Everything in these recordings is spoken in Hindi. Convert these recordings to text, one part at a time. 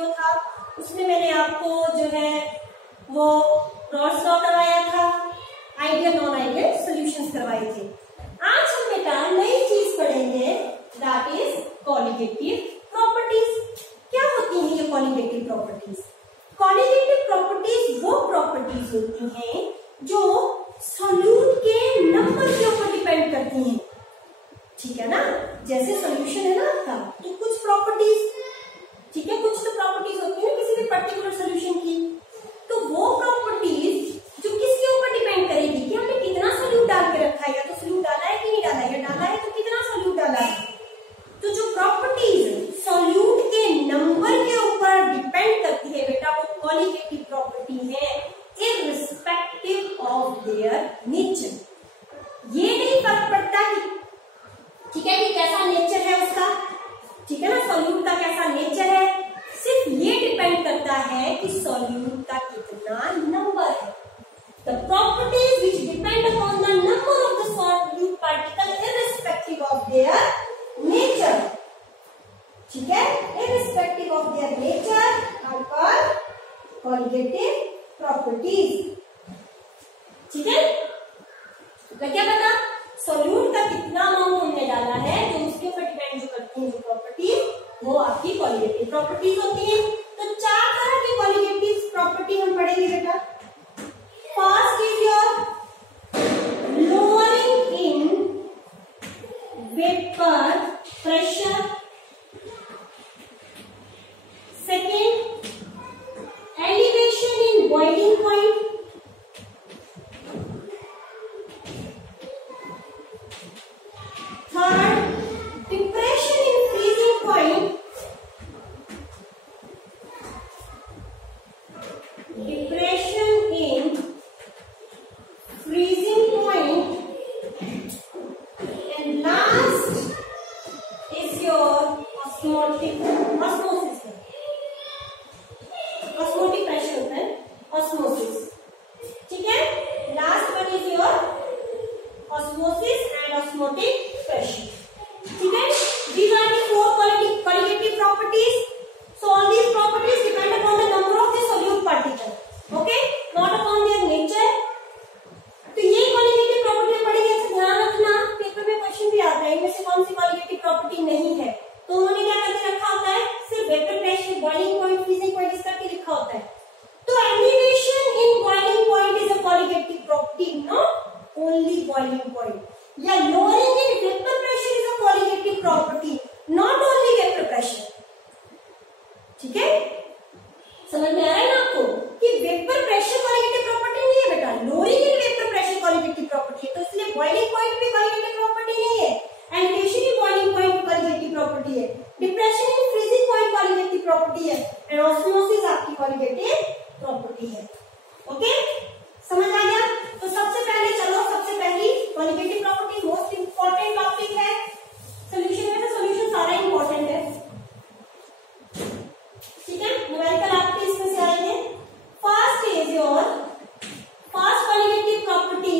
वीडियो था उसमें मैंने आपको जो है वो रॉल्स लॉ करवाया था, आइडियल नॉन आइडियल सॉल्यूशंस करवाए थे। आज हम बेटा नई चीज पढ़ेंगे, दैट इज कॉलिगेटिव प्रॉपर्टीज। क्या होती है ये कॉलिगेटिव प्रॉपर्टीज? कॉलिगेटिव प्रॉपर्टीज वो प्रॉपर्टीज होती हैं जो सॉल्यूट के नंबर के ऊपर डिपेंड करती हैं, ठीक है ना। जैसे सॉल्यूशन है ना आपका, तो कुछ प्रॉपर्टीज, ठीक है, कुछ तो प्रॉपर्टीज होती है किसी भी पर्टिकुलर सॉल्यूशन की, तो वो प्रॉपर्टीज जो किसके ऊपर डिपेंड करेगी कि हमने कितना सॉल्यूट डाल के रखा है, या तो सॉल्यूट डाला है कि नहीं डाला है, या डाला है तो कितना सॉल्यूट डाला है। तो जो प्रॉपर्टीज सॉल्यूट के नंबर के ऊपर डिपेंड करती है बेटा, वो कॉलिगेटिव प्रॉपर्टी है, इररिस्पेक्टिव ऑफ देयर नेचर। ये नहीं फर्क पड़ता कि, ठीक है, कि कैसा नेचर है उसका, ठीक है ना, सॉल्यूट का कैसा नेचर है, सिर्फ ये डिपेंड करता है कि सॉल्यूट का कितना नंबर है। The properties which depend upon the number of the solute particle irrespective of their nature, ठीक है, irrespective of their nature are called colligative properties, ठीक है। तो क्या पता सॉल्यूट का कितना अमाउंट हमने डाला है, तो उसके ऊपर डिपेंड जो करती है जो प्रॉपर्टीज, वो आपकी कॉलिगेटिव प्रॉपर्टीज होती है। तो 4 तरह की कॉलिगेटिव प्रॉपर्टी हम पढ़ेंगे बेटा। First is your lowering in vapour pressure, second elevation in boiling point, third depression in freezing point, depression in freezing point, and last is your osmotic osmosis, osmotic pressure होता है, osmosis, ठीक है। Last one is your osmosis and osmotic pressure, ठीक है। These are the 4 qualitative properties. So all these properties depend upon the number of the solute particle, okay, not upon their nature. तो ये qualitative property पढ़ेंगे, अच्छा ध्यान रखना, पेपर में क्वेश्चन भी आता है इनमें से कौन सी qualitative property नहीं है, तो उन्होंने क्या करके रखा होता है, सिर्फ vapour pressure, boiling point, freezing point इस करके लिखा होता है। तो elevation in boiling point is a qualitative property, not only boiling point, या lowering in vapor pressure is a qualitative property, not only vapor pressure, ठीक है। समझ में आ रहा है ना आपको कि वेपर प्रेशर क्वालिटेटिव प्रॉपर्टी नहीं है बेटा, lowering in vapour pressure qualitative property है, तो इसलिए बॉइलिंग पॉइंट भी क्वालिटेटिव प्रॉपर्टी नहीं है, elevation in boiling point qualitative property है, depression in freezing point qualitative property है, एंड ऑस्मोसिस आपकी क्वालिटेटिव प्रॉपर्टी है, ओके, समझ आ गया। तो सबसे पहले चलो, सबसे पहली qualitative property most important topic है सॉल्यूशन में, तो सॉल्यूशन सारा इंपॉर्टेंट है, ठीक है, न्यूमेरिकल आपके इसमें से आएंगे। First is your first qualitative property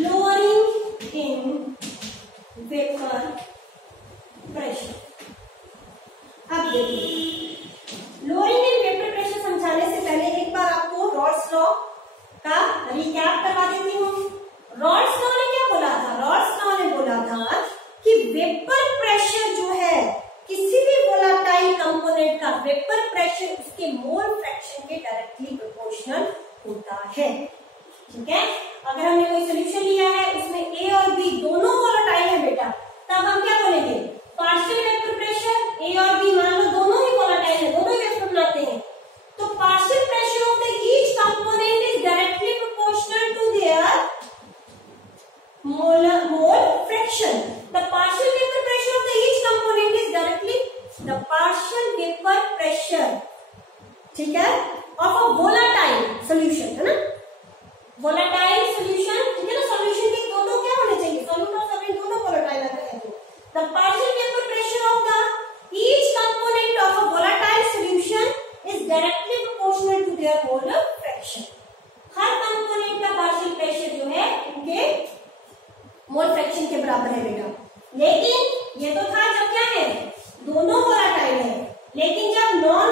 lowering in vapour pressure. अब देखिए, लोअरिंग इन वेपर प्रेशर समझाने से पहले एक बार आपको रॉल्स लॉ का रिकैप करवा देती हूँ। रॉल्स लॉ ने क्या बोला था? रॉल्स लॉ ने बोला था कि वेपर प्रेशर जो है किसी भी वोलाटाइल कंपोनेंट का वेपर प्रेशर उसके मोल फ्रैक्शन के डायरेक्टली प्रोपोर्शनल होता है, ठीक है। अगर हमने कोई सोल्यूशन लिया है उसमें ए और बी दोनों वोलाटाइल है बेटा, तब हम क्या बोलेंगे, पार्शियल वेपर प्रेशर ए और बी मान लो दोनों ही वोलाटाइल है, दोनों ही वेपर बनाते हैं, तो partial pressure of the each component is directly proportional to their mole fraction. The partial vapour pressure of the each component is directly the partial vapour pressure, ठीक है, ऑफ अ वोलाटाइल सॉल्यूशन, है ना, वोलाटाइल सॉल्यूशन, ठीक है ना। सॉल्यूशन के दोनों क्या होने चाहिए, सॉल्यूट और सॉल्वेंट दोनों वोलाटाइल रहते हैं। The partial vapour pressure of the each component of a volatile solution is directly proportional to their mole fraction. हर कंपोनेंट का पार्शियल प्रेशर जो है उनके मोल फ्रैक्शन के बराबर है बेटा। लेकिन ये तो था जब क्या है, दोनों वोलाटाइल है, लेकिन जब non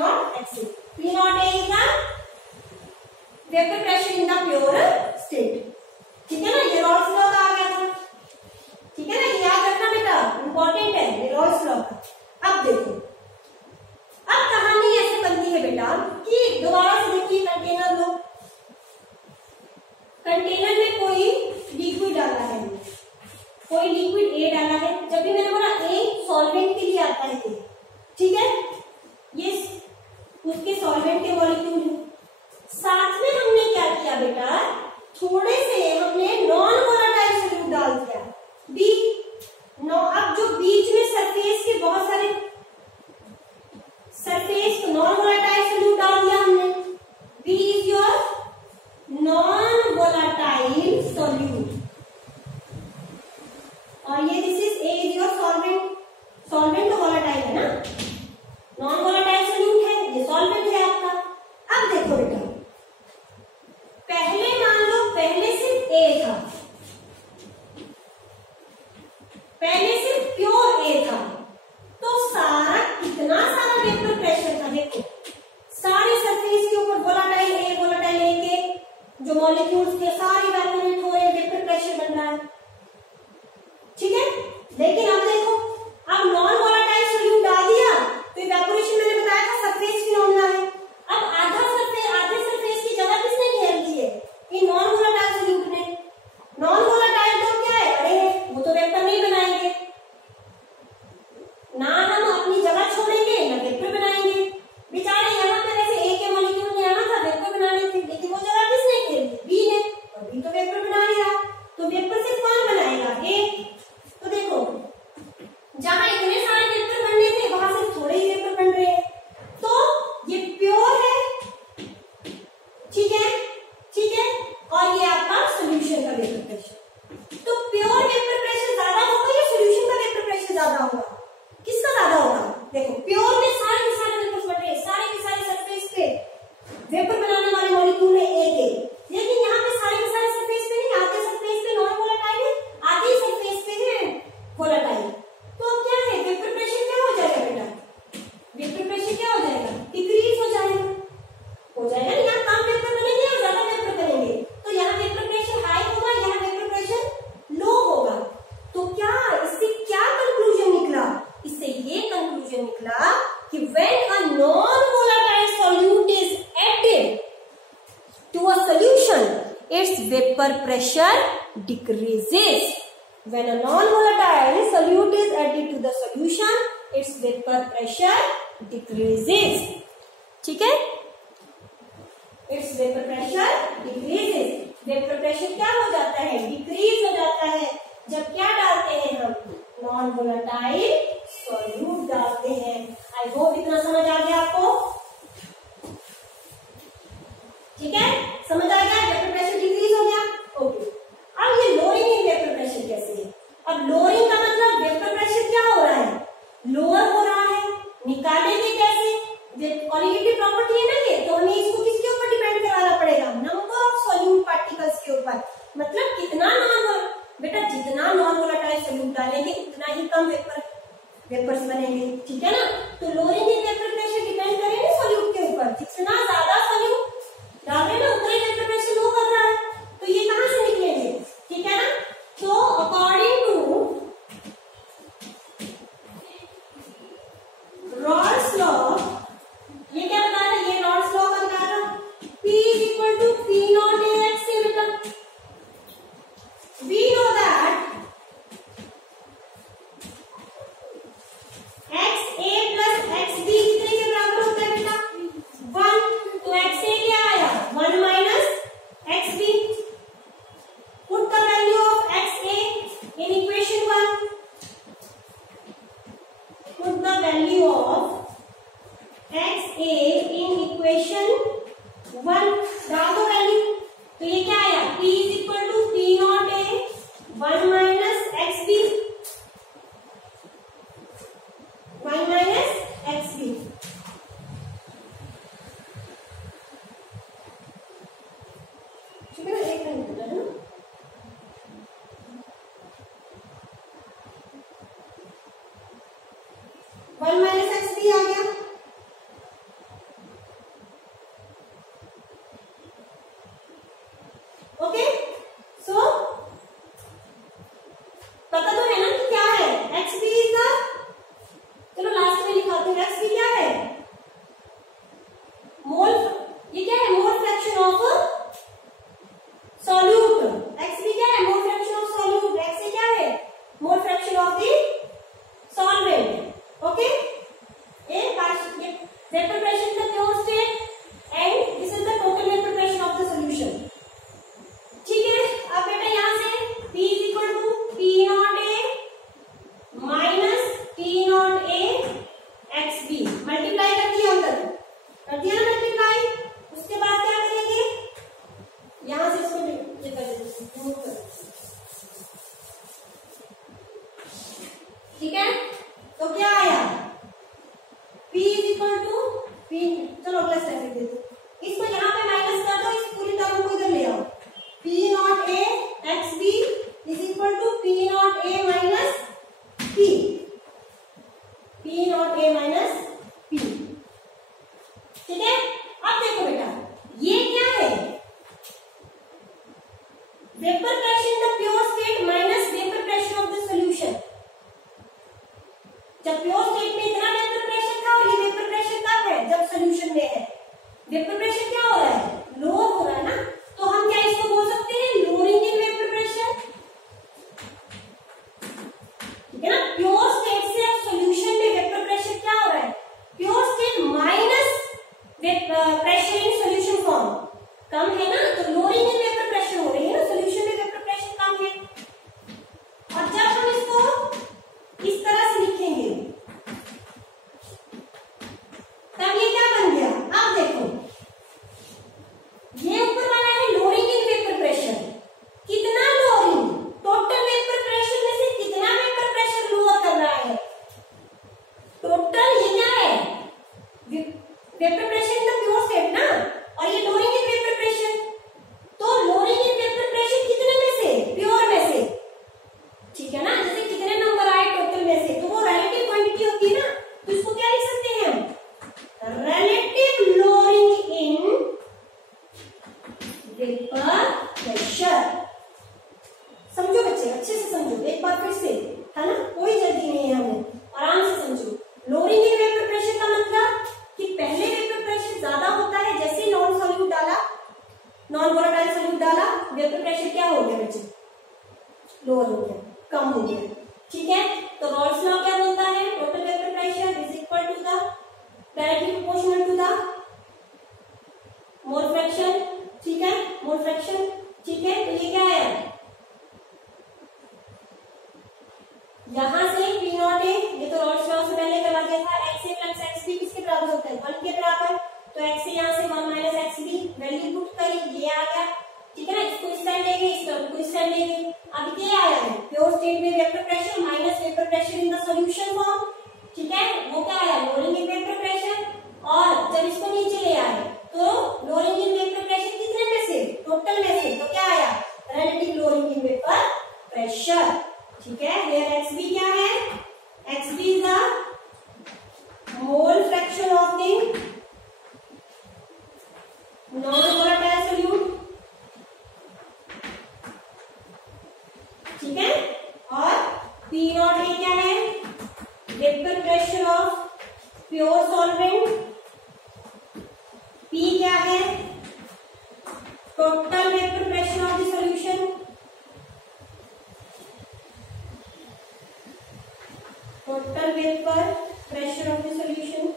not x A. P not A is the vapour pressure in the pure state. ठीक है ना, ये रॉल्स लॉ का आ गया था। ठीक है ना, ये याद रखना बेटा, इंपॉर्टेंट है ये रॉल्स लॉ का। अब देखो, अब कहानी ऐसे बनती है बेटा कि दोबारा से देखिए कंटेनर लो, कंटेनर में कोई लिक्विड डाला है, कोई लिक्विड ए डाला है। जब भी मैंने बोला ए सॉल्वेंट के लिए आता है ये, ठीक है, ये उसके सॉल्वेंट के मॉलिक्यूल है। साथ में हमने क्या किया बेटा, थोड़े से हमने नॉन वोलेटाइल सॉल्यूट डाल दिया बी। अब जो बीच में सरफेस के बहुत सारे सरफेस नॉन वोलेटाइल सॉल्यूट डाल दिया हमने। B is your non volatile solute और ये this is a is your solvent. Solvent तो वोलेटाइल है ना, नॉन वोलेटाइल सॉल्यूट है, ये सॉल्वेंट है आपका। अब देखो बेटा, पहले मान लो पहले सिर्फ ए था, पहले सिर्फ प्योर ए था, तो सारा कितना सारा वेपर प्रेशर था। देखो सारे सरफेस के ऊपर वोलेटाइल ए के जो मॉलिक्यूल्स थे सारे इवेपोरेट हो रहे हैं, वेपर प्रेशर बन रहा है। ठीक है, लेकिन अब देखो, अब नॉन वोलेटाइल सॉल्यूट डाल दिया तो इवेपोरेशन मैंने बताया था सरफेस फिनोमेना है। अब आधे सरफेस की जगह किसने घेर ली है, ये नॉन वोलेटाइल सॉल्यूट ने। नॉन वोलेटाइल तो क्या है, अरे वो तो वेपर नहीं बनाएंगे ना, हम अपनी जगह छोड़ेंगे ना वेपर बनाएंगे। बेचारे यहाँ पे वैसे ए के मॉलिक्यूल ने आना था वेपर बनाने थे, लेकिन वो जगह किसने घेर ली, बी ने, और बी तो वेपर बना ही रहा। तो वेपर से कौन बनाएगा, ए। तो देखो जहां इतने सारे वेपर बनने थे वहां से थोड़े ही वेपर बन रहे हैं, तो ये प्योर है। ठीक है, ठीक है, और ये आपका सोल्यूशन का वेपर प्रेशर। तो प्योर वेपर प्रेशर ज्यादा होगा या सोल्यूशन का वेपर प्रेशर ज्यादा होगा, किसका ज्यादा होगा। देखो प्योर में सारे के सारे वेपर बन रहे हैं, सारे के सारे सरफेस पे वेपर बनाने वाले मॉलिक्यूल है ए के, लेकिन यहाँ पे सारे के सारे सरफेस पे नहीं, आधे सरफेस पे नॉन वोलेटाइल है, आधे सरफेस पे है वोलेटाइल। तो क्या है, वेपर प्रेशर क्या हो जाएगा बेटा, वेपर प्रेशर क्या हो जाएगा, डिक्रीज हो जाएगा ना। यहाँ कम वेपर बनेंगे और ज्यादा वेपर बनेंगे, तो यहाँ वेपर प्रेशर हाई होगा, यहाँ वेपर प्रेशर लो होगा। तो क्या इससे क्या कंक्लूजन निकला, इससे ये कंक्लूजन निकला कि when a non-volatile solute is added to a solution, its vapor pressure decreases. When a non-volatile solute is added to the solution, its vapor pressure decreases. ठीक है, its vapor pressure decreases. Vapor pressure क्या हो जाता है, डिक्रीज हो जाता है जब क्या डालते हैं हम, नॉन वोलेटाइल सॉल्यूट डालते हैं। आई होप इतना समझ आ गया आपको। ठीक है, समझ आ गया, वेपर प्रेशर डिक्रीज हो गया। ओके, अब ये लोअरिंग इन वेपर प्रेशर कैसे है। अब लोअरिंग का मतलब वेपर प्रेशर क्या हो रहा है, लोअर हो रहा है। निकालेंगे कैसे, क्वालिटेटिव प्रॉपर्टी है ना ये, तो हमें इसको किसके ऊपर डिपेंड कराना पड़ेगा, नंबर ऑफ सॉल्यूट पार्टिकल्स के ऊपर। मतलब कितना बेटा, जितना नॉन वोलेटाइल सॉल्यूट डालेंगे उतना ही कम वेपर्स बनेंगे। ठीक है ना, तो lowering in vapour pressure depend करेंगे सॉल्यूट के ऊपर। जितना ज्यादा सॉल्यूट डाल रहे हैं ना उतना ही वेपर प्रेशर लो कर रहा है। तो ये कहां से निकलेंगे, ठीक है ना। तो अकॉर्डिंग टू रॉल्स लॉ, ये क्या बता रहा है, ये रॉल्स लॉ का बता रहा, P is equal to P naught A X A। मतलब we know that XA plus XB कितने के बराबर होता है बेटा, 1। तो XA क्या आया, 1 minus XB। Put the value of XA in equation 1। Put the value of XA in equation 1, डाल दो वैल्यू। तो ये क्या आया, P is equal to P naught A 1 minus XB, 1 minus XB। ठीक है ना, एक मिनट है ना, वन माइनस XB आ गया। Vapour pressure in the pure state and this is the total vapour pressure of the solution. ठीक है, अब बेटा यहाँ से P is equal to P not A minus P not A X B, multiply कर दिया, अंदर कर दिया ना मल्टीप्लाई। उसके बाद क्या करेंगे, यहां से इसको ये कर देते, ठीक है। तो क्या आया, P is equal to P, चलो अगला स्टेप लिख देते, इसको यहाँ पे माइनस कर दो, इस पूरी टर्म को इधर ले आओ। P not A X B is equal to P not A minus P, P not A minus P। ठीक है, अब देखो बेटा ये क्या है, vapour pressure in the pure state minus vapour pressure of the solution. जब प्योर स्टेट में इतना वेपर प्रेशर था और ये वेपर प्रेशर कब है, जब सॉल्यूशन में है। वेपर प्रेशर क्या हो रहा है, लोअर हो रहा है ना, तो हम क्या इसको बोल सकते हैं, लोअरिंग इन वेपर प्रेशर। ठीक है ना, प्योर स्टेट से अब सॉल्यूशन में वेपर प्रेशर क्या हो रहा है, pure state minus pressure in solution form कम है ना, तो लोअरिंग इन वेपर प्रेशर हो रही है ना, सॉल्यूशन में वेपर प्रेशर कम है। और जब हम इसको इस तरह से लिखेंगे तब ये क्या बन गया, अब देखो ये ऊपर वाला है लोअरिंग इन वेपर प्रेशर, कितना लोअरिंग, टोटल वेपर प्रेशर में से कितना वेपर प्रेशर लोअर कर रहा है, टोटल ये क्या है, vapour pressure in the pure state ना, और ये लोअरिंग इन वेपर प्रेशर, तो लोअरिंग इन वेपर प्रेशर कितने में से, प्योर में से। ठीक है ना, जैसे कितने नंबर आए टोटल में से, तो वो रिलेटिव क्वांटिटी होती है ना, तो इसको क्या लिख सकते हैं हम, relative lowering in vapour pressure. समझो बच्चे, अच्छे से समझो, एक बार फिर से, है ना, कोई जल्दी नहीं है, हमें आराम से समझो। लोअरिंग इन वेपर प्रेशर का मतलब कि पहले वेपर प्रेशर ज्यादा होता है, जैसे नॉन सॉल्यूट डाला, नॉन वोलेटाइल सॉल्यूट डाला, वेपर प्रेशर क्या हो गया बच्चे, लोअर हो गया, कम हो गया। ठीक है, तो रॉल्स लॉ क्या बोलता है, total vapour pressure is equal to the directly proportional to the mole fraction. ठीक है, मोल फ्रैक्शन। ठीक है, तो ये क्या है, यहां से P नॉट ए, ये तो रॉल्स लॉ से पहले करवा दिया था, एक्स ए प्लस एक्स बी किसके बराबर होता है, 1 के बराबर, तो एक्स ए यहाँ से 1 minus X B, value put करी, ये आ गया। ठीक है ना, इसको इस साइड लेंगे, इस टर्म को इस साइड लेंगे। अब ये आया है प्योर स्टेट में vapour pressure minus vapour pressure in the solution form. ठीक है, वो क्या आया, लोअरिंग इन वेपर प्रेशर, और जब इसको नीचे ले आए तो लोअरिंग इन वेपर प्रेशर कितने में से, टोटल में से, तो क्या आया, relative lowering in vapour pressure. ठीक है, हियर एक्स बी क्या है, X B is the mole fraction of the non volatile solute. ठीक है, और P नॉट ए क्या है, vapour pressure of pure solvent, P क्या है, total vapour pressure of the solution, total vapour pressure of the solution.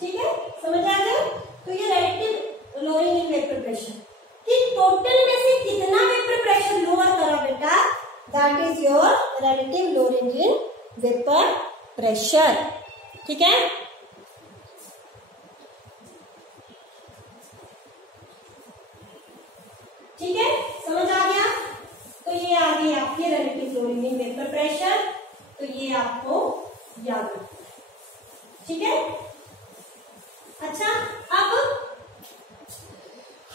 ठीक है, समझ आ गया, तो ये relative lowering in vapour pressure कि टोटल में से कितना वेपर प्रेशर लोअर करा बेटा, that is your relative lowering in vapour pressure. ठीक है, ठीक है, समझ आ गया, तो ये आ गई आपकी relative lowering in vapour pressure, तो ये आपको याद रखना। ठीक है, अच्छा, अब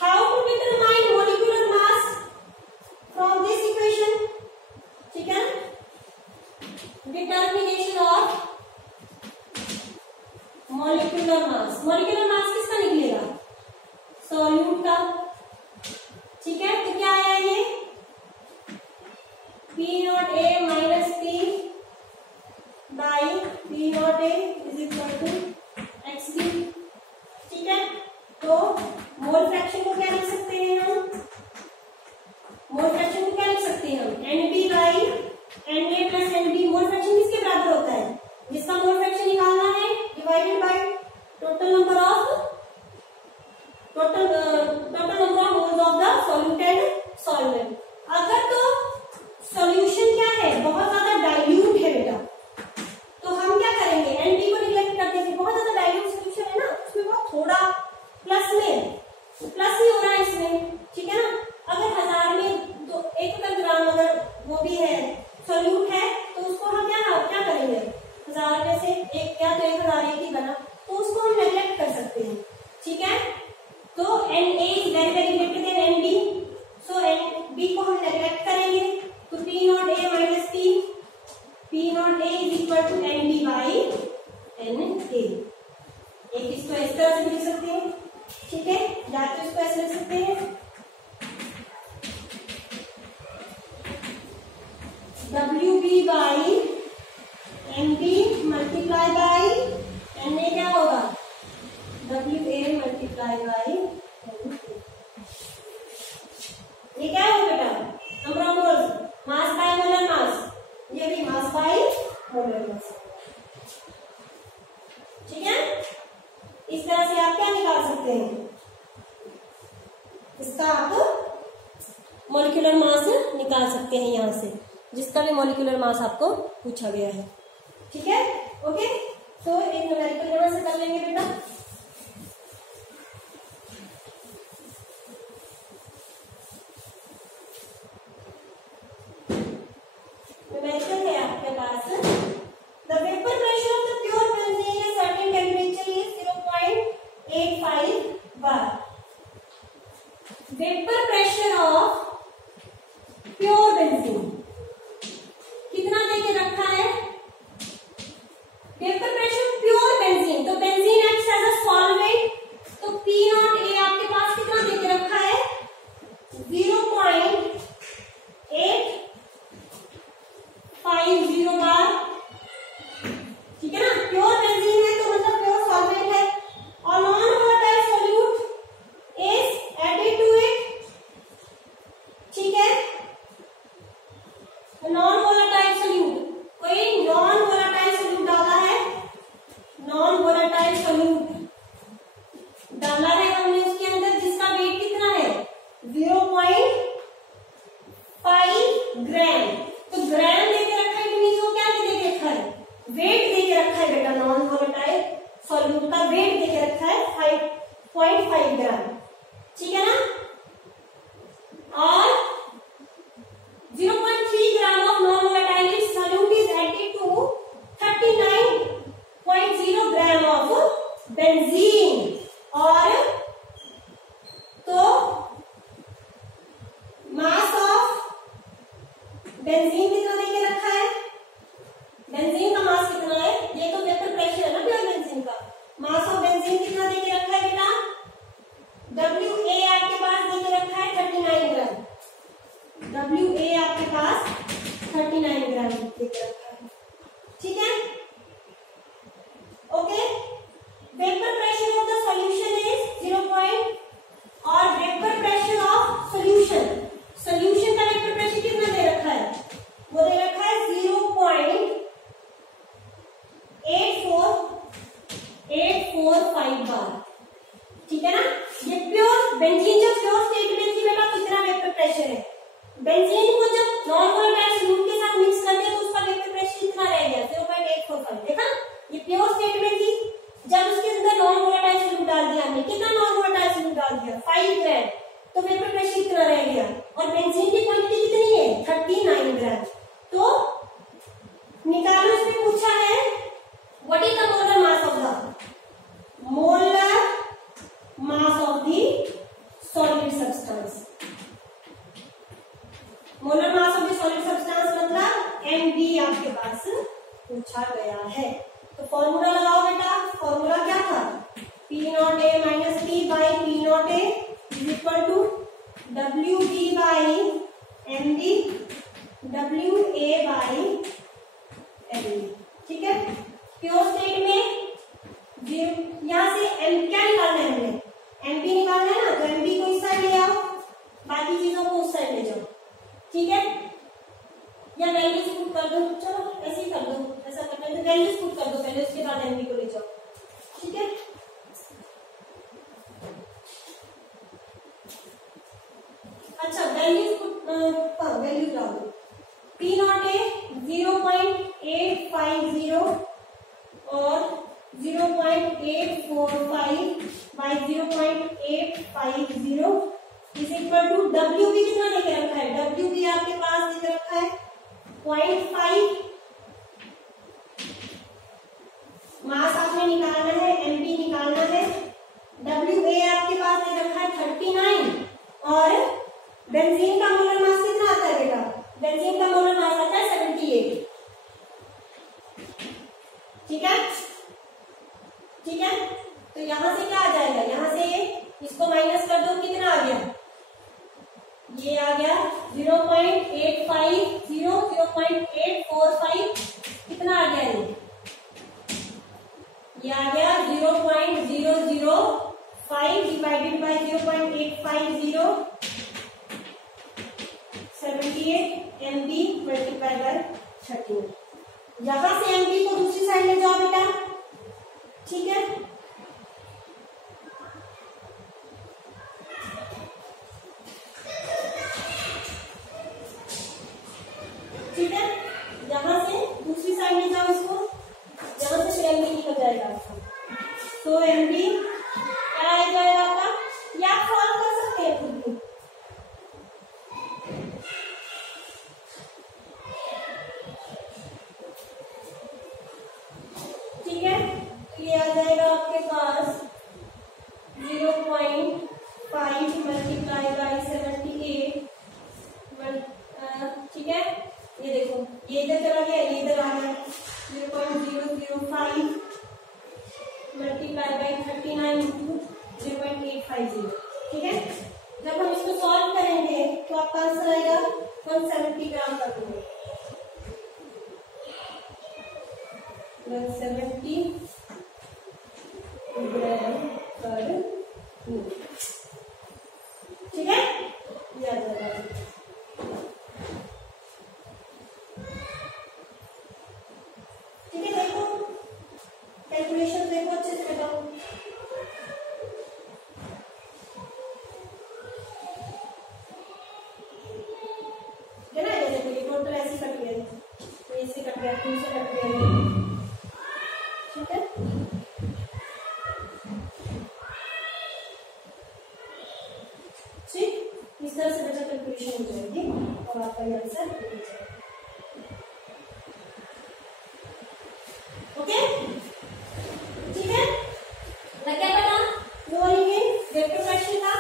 how to determine molecular mass from this equation. ठीक है, determination of molecular mass, molecular mass किसका निकलेगा, सॉल्यूट का। ठीक है, तो क्या आया ये, P not A minus P by P not A is equal to X B. ठीक है, तो मोल फ्रैक्शन को क्या लिख सकते हैं हम, मोल फ्रैक्शन को क्या लिख सकते हैं हम, NB by NA plus NB। Mole fraction किसके बराबर होता है, जिसका इसका मोल फ्रैक्शन निकालना है, divided by total number of moles of the solute and solvent. अगर तो सॉल्यूशन क्या है, बहुत ज्यादा डाइल्यूट है बेटा, तो हम क्या करेंगे, एनडी को निगलेक्ट कर देंगे। बहुत ज्यादा डाइल्यूट सॉल्यूशन है ना, उसमें बहुत थोड़ा प्लस नहीं हो रहा है इसमें, ठीक है ना। अगर 1000 में 1 ग्राम अगर वो भी है सॉल्यूट है, तो उसको हम क्या करेंगे, 1000 में से एक या तो 1000 एक ही बना, तो उसको हम नेगलेक्ट कर सकते हैं, ठीक है। तो Na is very very greater than Nb, so Nb को हम नेगलेक्ट करेंगे, तो P not A minus P not A is equal to Nb by Na। एक इसको इस तरह से लिख सकते हैं, ठीक है, या तो इसको ऐसे लिख सकते हैं, WB by NB multiply by Na क्या होगा, WA मल्टीप्लाई बाई Na। ये क्या है बेटा, number of moles, mass by molar mass, ये भी मास बाय मोलर मास, ठीक है। इस तरह से आप क्या निकाल सकते हैं, इसका आप मॉलिक्यूलर मास निकाल सकते हैं यहां से, जिसका भी मॉलिक्यूलर मास आपको पूछा गया है, ठीक है। ओके, तो एक न्यूमेरिकल यहां से कर लेंगे बेटा। न्यूमेरिकल है आपके पास, the vapour pressure of the pure benzene at certain temperature is 0.85 bar। Vapour pressure of pure benzene कितना देके रखा है, वेपर प्रेशर प्योर बेंजीन, तो benzene acts as a solvent, तो P नॉट A आपके पास कितना देके रखा है, 0.850 बार, ठीक है ना। प्योर बेंजीन है तो मतलब प्योर सॉल्वेंट है, और non volatile solute is added to it, ठीक है। नॉन वोलेटाइल सॉल्यूट, कोई नॉन वोलेटाइल सॉल्यूट डाला है, नॉन वोलेटाइल सॉल्यूट डाला है हमने उसके अंदर, जिसका वेट कितना है 0.5 ग्राम, तो ग्राम देके रखा है कि नहीं, वो क्या देके रखा है, वेट देके रखा है बेटा, नॉन वोलेटाइल सॉल्यूट का वेट देके रखा है 5.5 ग्राम, ठीक है ना। और 0.3 gram of non volatile solute is added to 39.0 gram of benzene, और तो मास ऑफ बेंजीन कितना देके रखा है, बेंजीन का मास कितना है, ये तो वेपर प्रेशर है ना प्योर बेंजीन का, मास ऑफ बेंजीन कितना देके रखा है बेटा, WA आपके पास देके रखा है 39 ग्राम, WA आपके पास 39 ग्राम देके रखा है, ठीक है। Okay, vapour pressure of the solution is 0. और vapour pressure of solution, solution का वेपर प्रेशर कितना दे रखा है, वो दे रखा है 0.845 बार, ठीक है ना। ये प्योर बेंजीन जब प्योर स्टेट में थी बेटा, तो इतना वेपर प्रेशर है, बेंजीन को जब नॉन वोलेटाइल सॉल्यूट के साथ मिक्स कर दिया तो उसका वेपर प्रेशर कितना रह गया 0.845, देखा, ये प्योर स्टेट में थी, जब उसके अंदर नॉन वोलेटाइल सॉल्यूट डाल दिया हमने, कितना नॉन वोलेटाइल सॉल्यूट डाल दिया 5 ग्राम, तो वेपर प्रेशर कितना रह गया, और बेंजीन की क्वांटिटी कितनी है 39 ग्राम, तो निकालो, इसमें पूछा है what is the molar mass of the solid substance, molar mass of the solid substance मतलब Mb आपके पास पूछा गया है। तो फॉर्मूला लगाओ बेटा, फॉर्मूला क्या था, P not A minus P by P not A is equal to WB by MB WA by MB, ठीक है। प्योर स्टेट में यहां से M क्या निकालना है, हमने MB निकालना है ना, तो MB को इस साइड ले आओ, बाकी चीजों को उस साइड ले जाओ, ठीक है। या वैल्यूज पुट कर दो, चलो ऐसे ही कर दो, ऐसा करना है, वैल्यूज पुट कर दो 0.845 by 0.850 is equal to W B कितना लेके रखा है, डब्ल्यू भी आपके पास देके रखा है 0.5, मास आपने निकालना है, एमपी निकालना है, डब्ल्यू ए आपके पास दे रखा है 39 और बेंजीन का मोलर मास कितना आता है बेटा, बेंजीन का मोलर मास आता है 78। ठीक है, ठीक है, तो यहां से क्या आ जाएगा, यहां से इसको माइनस कर दो, कितना आ गया, ये आ गया 0.850 0.845 कितना आ गया, ये आ गया 0.005 divided by 0.850 78 MB multiply by 13। यहां से एमबी को दूसरी साइड ले जाओ बेटा, ठीक है, ठीक है, यहां से दूसरी साइड ले जाओ इसको, यहां से फिर एमबी निकल जाएगा आपका, तो एमबी क्या आ जाएगा आपका, या आप सॉल्व कर सकते हैं खुद भी, ठीक है, तो ये आ जाएगा आपके पास 0.5 मल्टीप्लाई बाई 78, ठीक है, ये देखो ये इधर चला गया, ये इधर आ गया 0.005 मल्टीप्लाई बाई 39 इंटू 0.850, ठीक है, जब हम इसको सॉल्व करेंगे तो आपका आंसर आएगा 170 ग्राम पर मिनट, 170 ग्राम पर मिनट, ठीक है, याद रखना, ठीक है, देखो कैलकुलेशन देखो अच्छे से बताओ, है ना, जैसे कोई टोटल ऐसे कट गया, तो इससे कट गया, 2 से कट गया, ठीक है, ठीक, इस तरह से बेटा कैलकुलेशन हो जाएगी और आपका ये आंसर हो जाएगा, ओके, ठीक है, लग गया पता, रोलिंग इन वेक्टर फ्रैक्शन का,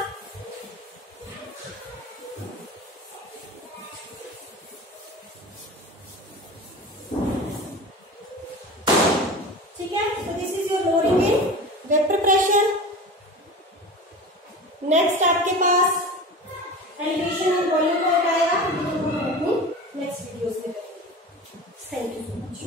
ठीक है, तो this is your rolling in vector pressure. Next आपके पास एलिवेशन और बॉइलिंग पॉइंट आएगा, नेक्स्ट वीडियोस में करेंगे। Thank you so much.